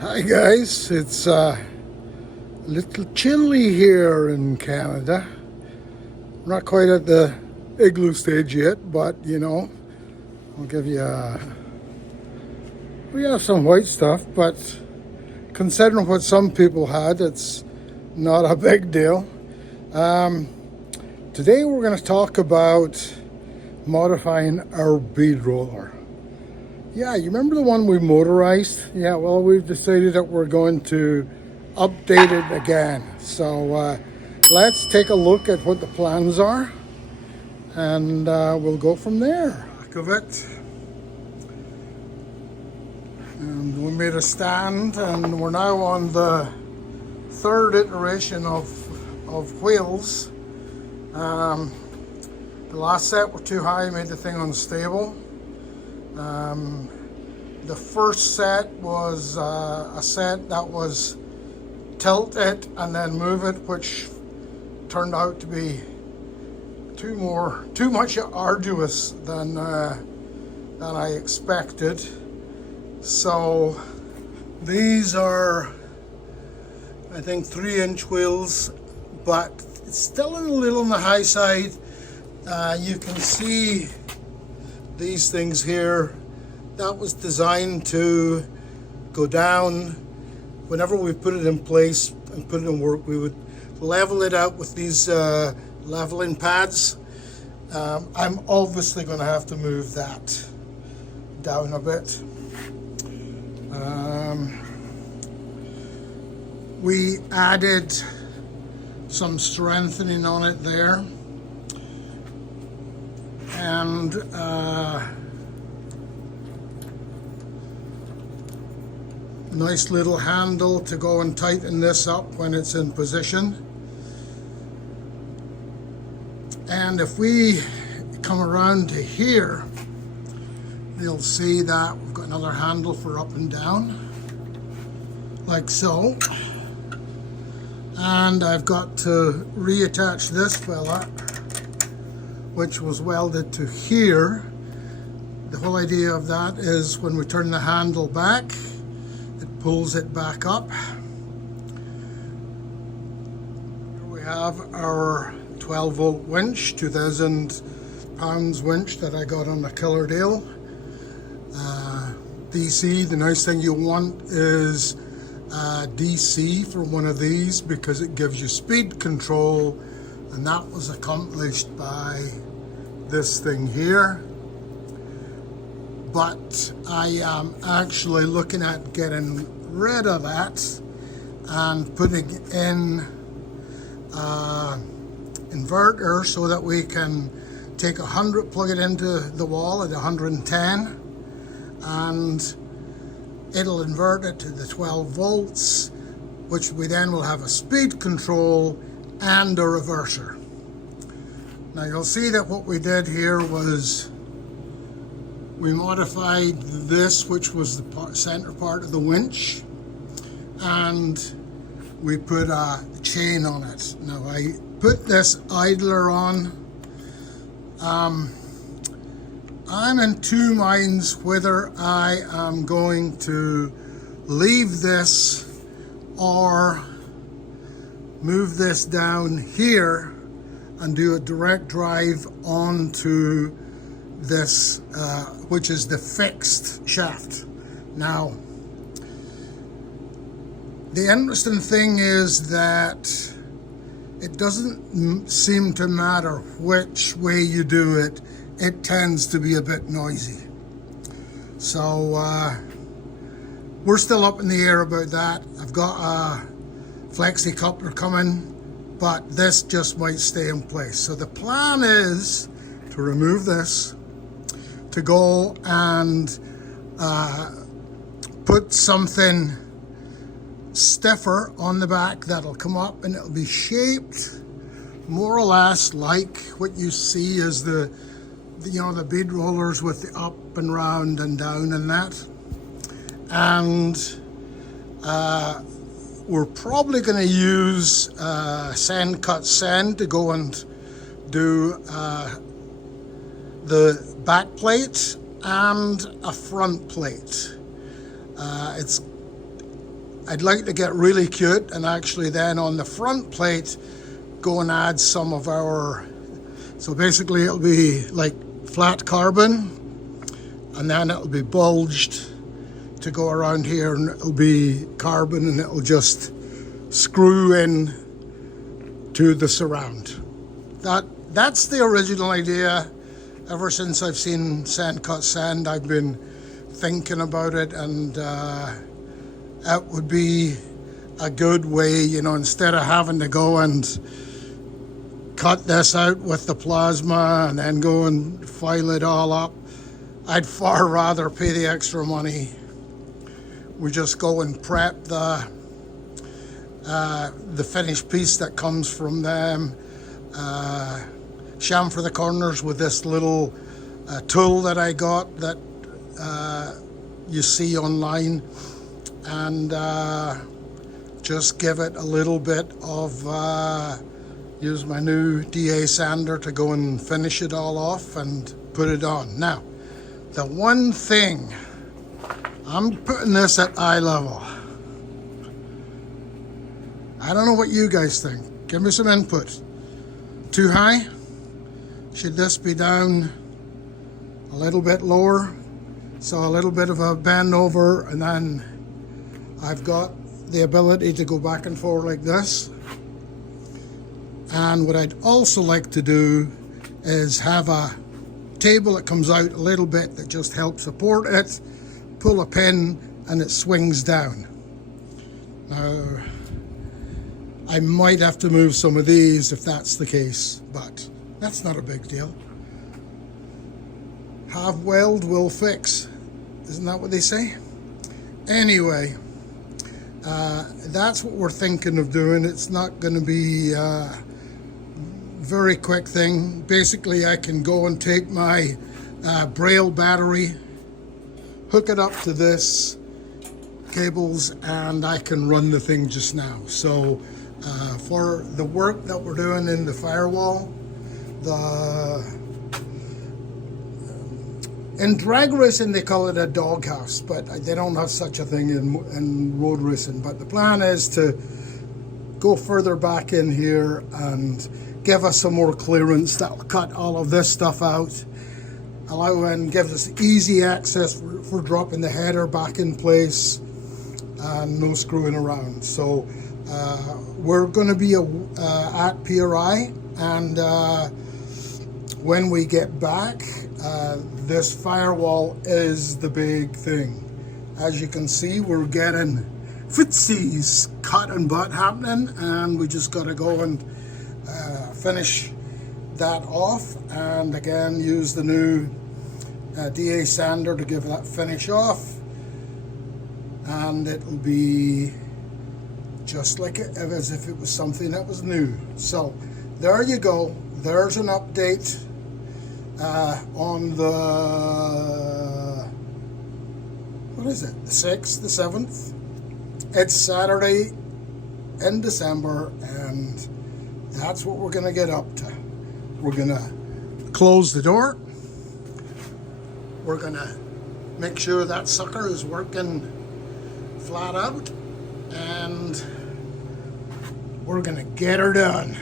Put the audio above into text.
Hi guys, it's a little chilly here in Canada. Not quite at the igloo stage yet, but I'll give you we have some white stuff, but considering what some people had, it's not a big deal. Um, Today we're going to talk about modifying our bead roller. Yeah, you remember the one we motorized? Yeah, well, we've decided that we're going to update it again. So let's take a look at what the plans are, and we'll go from there. Back of it. And we made a stand, and we're now on the third iteration of wheels. The last set were too high, made the thing unstable. The first set was a set that was tilt it and then move it, which turned out to be too much arduous than I expected. So these are, I think, 3-inch wheels, but it's still a little on the high side. You can see these things here. That was designed to go down. Whenever we put it in place and put it in work, we would level it out with these leveling pads. I'm obviously going to have to move that down a bit. We added some strengthening on it there, and nice little handle to go and tighten this up when it's in position. And if we come around to here, you'll see that we've got another handle for up and down, like so. And I've got to reattach this fella, which was welded to here. The whole idea of that is when we turn the handle back, it pulls it back up. Here we have our 12-volt winch, 2,000 pounds winch that I got on a killer deal. DC, the nice thing you want is DC for one of these because it gives you speed control, and that was accomplished by this thing here. But I am actually looking at getting rid of that and putting in inverter so that we can take 100, plug it into the wall at 110, and it'll invert it to the 12 volts, which we then will have a speed control and a reverser. Now you'll see that what we did here was we modified this, which was the center part of the winch, and we put a chain on it. Now I put this idler on. I'm in two minds whether I am going to leave this or move this down here and do a direct drive onto this, which is the fixed shaft. Now, the interesting thing is that it doesn't seem to matter which way you do it, it tends to be a bit noisy. So we're still up in the air about that. I've got a flexi coupler coming, but this just might stay in place. So the plan is to remove this, to go and put something stiffer on the back that'll come up, and it'll be shaped more or less like what you see as the bead rollers with the up and round and down and that. And we're probably going to use sand cut sand to go and do the back plate and a front plate. It's I'd like to get really cute and actually then on the front plate go and add some of our, so basically it'll be like flat carbon and then it'll be bulged to go around here, and it'll be carbon and it'll just screw in to the surround. That's the original idea. Ever since I've seen Sand Cut Sand, I've been thinking about it, and that would be a good way, you know, instead of having to go and cut this out with the plasma and then go and file it all up. I'd far rather pay the extra money. We just go and prep the finished piece that comes from them. Chamfer the corners with this little tool that I got that you see online, and just give it a little bit of use my new DA sander to go and finish it all off and put it on. Now, the one thing, I'm putting this at eye level. I don't know what you guys think. Give me some input. Too high? Should this be down a little bit lower? So a little bit of a bend over, and then I've got the ability to go back and forth like this. And what I'd also like to do is have a table that comes out a little bit that just helps support it, pull a pin, and it swings down. Now, I might have to move some of these if that's the case, but that's not a big deal. Have weld will fix. Isn't that what they say? Anyway, that's what we're thinking of doing. It's not going to be a very quick thing. Basically, I can go and take my Braille battery, hook it up to this cables, and I can run the thing just now. So for the work that we're doing in the firewall, in drag racing they call it a doghouse, but they don't have such a thing in road racing. But the plan is to go further back in here and give us some more clearance. That'll cut all of this stuff out, allow and give us easy access for dropping the header back in place and no screwing around. So we're going to be at PRI, and when we get back, this firewall is the big thing. As you can see, we're getting footsies, cut and butt happening, and we just got to go and finish that off, and again use the new DA sander to give that finish off, and it'll be just like it as if it was something that was new. So there you go. There's an update on the, what is it, the 6th, the 7th? It's Saturday in December, and that's what we're going to get up to. We're going to close the door. We're going to make sure that sucker is working flat out, and we're going to get her done.